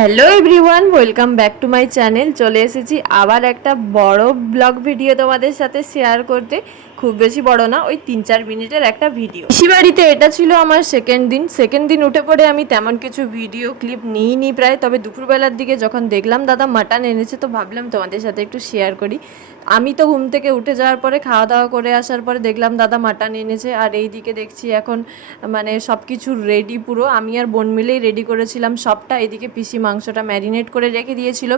Hello everyone, welcome back to my channel. চলে এসেছি আবার একটা বড় ব্লগ ভিডিও তোমাদের সাথে শেয়ার করতে। খুব বেশি বড় না, ওই 3-4 মিনিটের একটা ভিডিও। পিসি বাড়িতে এটা ছিল আমার সেকেন্ড দিন উঠে পড়ে আমি তেমন কিছু ভিডিও ক্লিপ নিইনি প্রায়। তবে দুপুরবেলার দিকে যখন দেখলাম দাদা মাটন এনেছে, তো ভাবলাম তোমাদের সাথে একটু শেয়ার করি। আমি তো ঘুম থেকে উঠে যাওয়ার পরে খাওয়া দাওয়া করে আসার পরে দেখলাম দাদা মাটন এনেছে, আর এই দিকে দেখছি এখন মানে সব কিছু রেডি পুরো। আমি আর বোন মিলেই রেডি করেছিলাম সবটা। এদিকে পিসি মাংসটা ম্যারিনেট করে রেখে দিয়েছিল।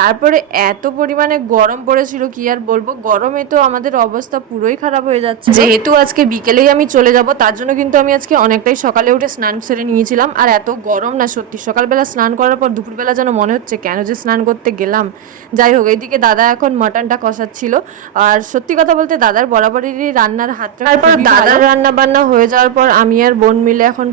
তারপরে এত পরিমাণে গরম পড়েছিল কি আর বলবো, গরমে তো আমাদের অবস্থা পুরোই খারাপ হয়ে যাচ্ছে। যেহেতু আজকে বিকেলেই আমি চলে যাব, তার জন্য কিন্তু আমি আজকে অনেকটাই সকালে উঠে স্নান সেরে নিয়েছিলাম। আর এত গরম না সত্যি, সকালবেলা স্নান করার পর দুপুরবেলা যেন মনে হচ্ছে কেন যে স্নান করতে গেলাম। যাই হোক, এইদিকে দাদা এখন মাটনটা কষাচ্ছিল। আর সত্যি কথা বলতে দাদার বরাবরেরই রান্নার হাতটা, তারপর দাদার রান্না বান্না হয়ে যাওয়ার পর আমি আর বোন মিলে এখন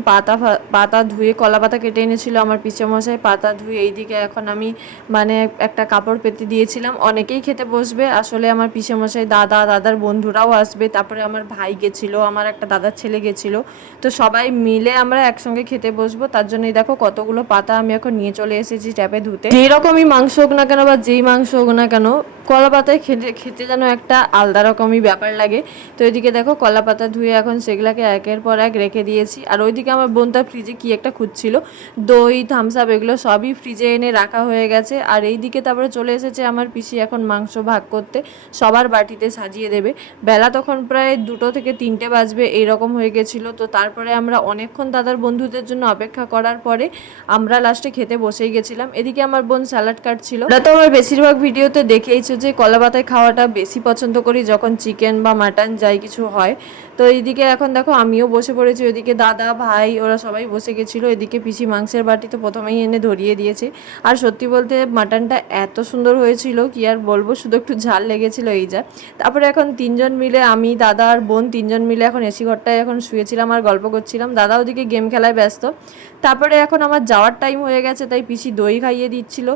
পাতা ধুয়ে, কলা পাতা কেটে এনেছিল আমার পিসে মশাই, পাতা ধুয়ে এইদিকে এখন আমি মানে একটা কাপড় পেতে দিয়েছিলাম। অনেকেই খেতে বসবে আসলে, আমার পিসে মশাই, দাদার বন্ধুরাও আসবে, তারপরে আমার ভাই গেছিলো, আমার একটা দাদার ছেলে গেছিলো। তো সবাই মিলে আমরা একসঙ্গে খেতে বসবো। তার জন্যই দেখো কতগুলো পাতা আমি এখন নিয়ে চলে এসেছি ট্যাপে ধুতে। যেই রকমই মাংস হোক না কেন বা যেই মাংস হোক না কেন, কলা পাতায় খেতে খেতে যেন একটা আলাদা রকমই ব্যাপার লাগে। তো এদিকে দেখো কলা পাতা ধুয়ে এখন সেগুলাকে একের পর এক রেখে দিয়েছি। আর ওইদিকে আমার বোন তার ফ্রিজে কি একটা খুঁজছিল, দই থামস আপ এগুলো সবই ফ্রিজে এনে রাখা হয়ে গেছে। আর এইদিকে তারপরে চলে এসেছে আমার পিসি এখন মাংস ভাগ করতে, সবার বাটিতে সাজিয়ে দেবে। বেলা তখন প্রায় 2 থেকে 3টে বাজবে এইরকম হয়ে গেছিলো। তো তারপরে আমরা অনেকক্ষণ দাদার বন্ধুদের জন্য অপেক্ষা করার পরে আমরা লাস্টে খেতে বসেই গেছিলাম। এদিকে আমার বোন স্যালাড কাটছিল। ওরা তো আমার বেশিরভাগ ভিডিওতে দেখেইছো যে কলা পাতায় খাওয়াটা বেশি পছন্দ করি যখন চিকেন বা মাটন যাই কিছু হয়। তো এইদিকে এখন দেখো আমিও বসে পড়েছি, ওইদিকে দাদা ভাই ওরা সবাই বসে গেছিলো। এদিকে পিসি মাংসের বাটি তো প্রথমেই এনে ধরিয়ে দিয়েছে। আর সত্যি বলতে মাটনটা এত সুন্দর হয়েছিল কি আর বলবো, শুধু একটু ঝাল লেগেছিল এই যা। তারপরে এখন তিনজন মিলে, আমি দাদা আর বোন তিনজন মিলে এখন এসি ঘরটায় এখন শুয়েছিলাম আর গল্প করছিলাম। দাদা ওদিকে গেম খেলায় ব্যস্ত। তারপরে এখন আমার যাওয়ার টাইম হয়ে গেছে, তাই পিসি দই খাইয়ে দিচ্ছিল।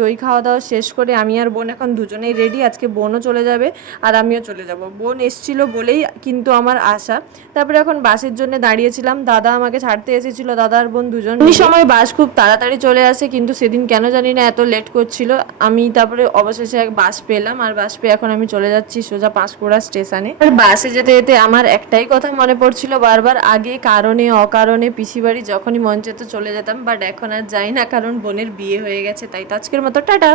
দই খাওয়া দাওয়া শেষ করে আমি আর বোন এখন দুজনেই রেডি। আজকে বোনও চলে যাবে আর আমিও চলে যাব। বোন এসছিল বলেই কিন্তু আমার আশা। তারপরে এখন বাসের জন্য দাঁড়িয়েছিলাম, দাদা আমাকে ছাড়তে এসেছিল, দাদা আর বোন দুজন। এই সময় বাস খুব তাড়াতাড়ি চলে আসে, কিন্তু সেদিন কেন জানি না এত লেট করছিল। আমি তারপরে অবশেষে এক বাস পেলাম, আর বাস পেয়ে এখন আমি চলে যাচ্ছি সোজা পাঁশকুড়া স্টেশনে। আর বাসে যেতে যেতে আমার একটাই কথা মনে পড়ছিল বারবার, আগে কারণে অকারণে পিসি বাড়ি যখনই মন চেত চলে যেতাম, বাট এখন আর যাই না কারণ বোনের বিয়ে হয়ে গেছে। তাই তো আজকের মতো টাটা।